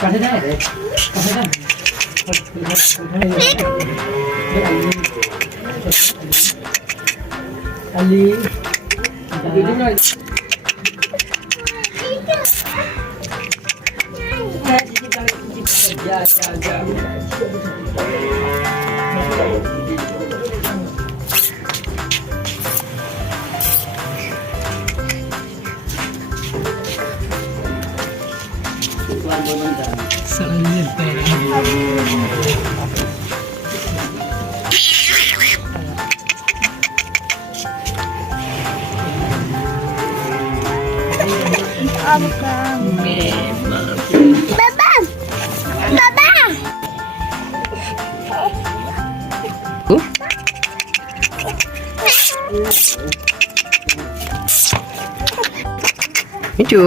কাছে যায় রে কাছে যায় Ali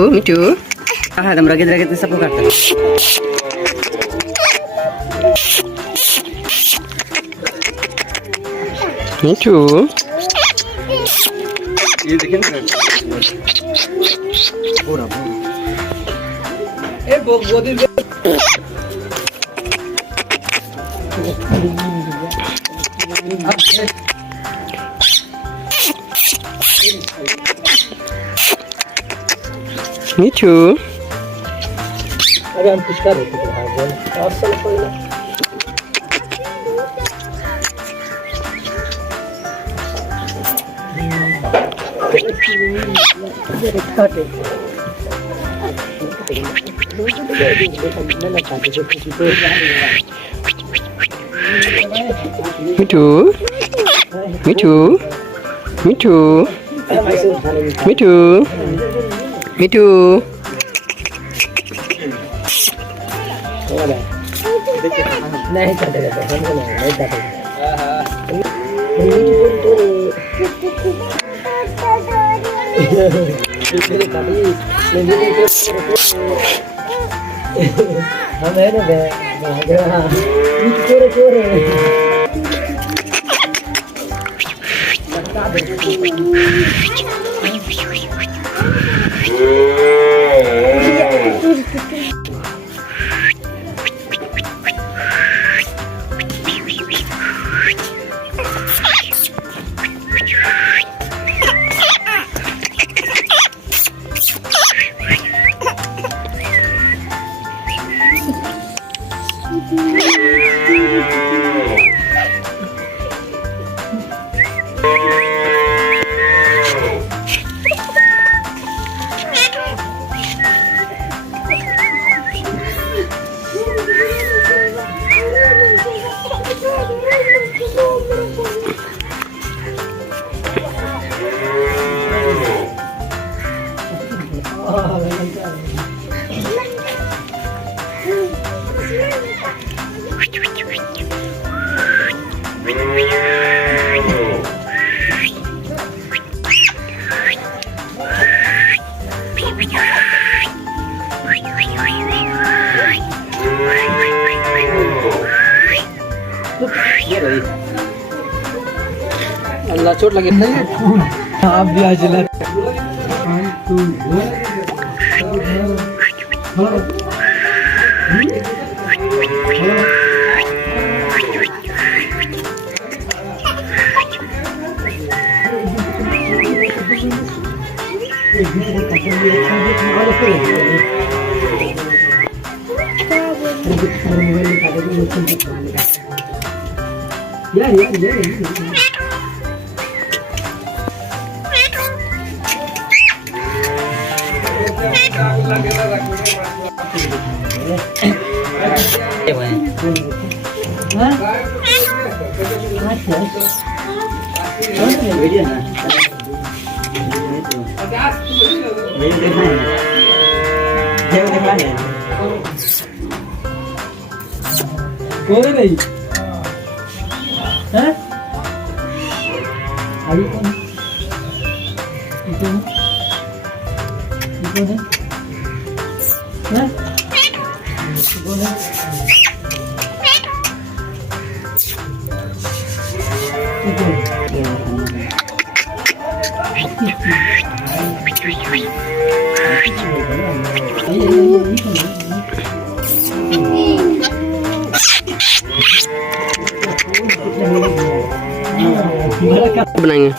Micu. Ah, ada mereka kita sapu kartu. Micu. Ini dikin kan? Orang. Bodi. Micu. अरे हम कुछ कर रहे थे और चल कोई ना Micu. नहीं काटेगा तो हमको नहीं काटेगा हम है ना चोरे अल्लाह चोट लगे आप भी आज कोई नहीं हैं अभी कौन इतने हैं कौन है बनाएंगे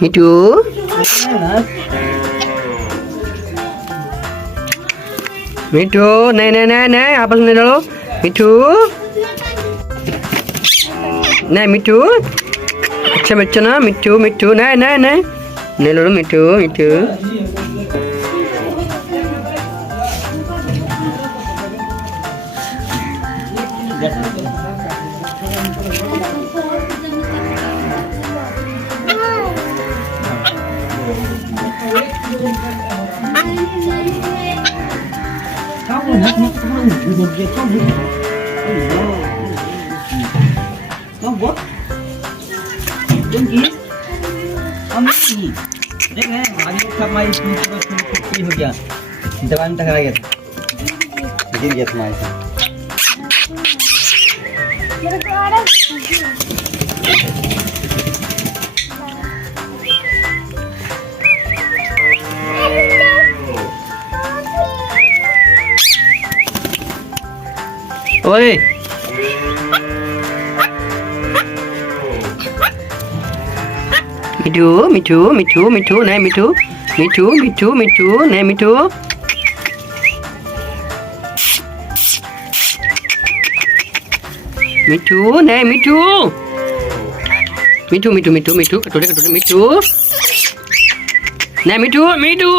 मिठू मिठू नहीं नहीं नहीं नहीं आपस में लड़ो मिठू नहीं मिठू अच्छा बच्चा ना मिठू मिठू नहीं नहीं नहीं नहीं लड़ो मिठू मिठू हो गया दवा में टकरा गया गिर गया तुम्हारे से ओए मिठू मिठू मिठू मिठू नहीं मिठू मिठू मिठू मिठू नहीं मिठू मिठू नहीं मिठू मिठू मिठू मिठू मिठू कटोरे कटोरे मिठू नहीं मिठू मिठू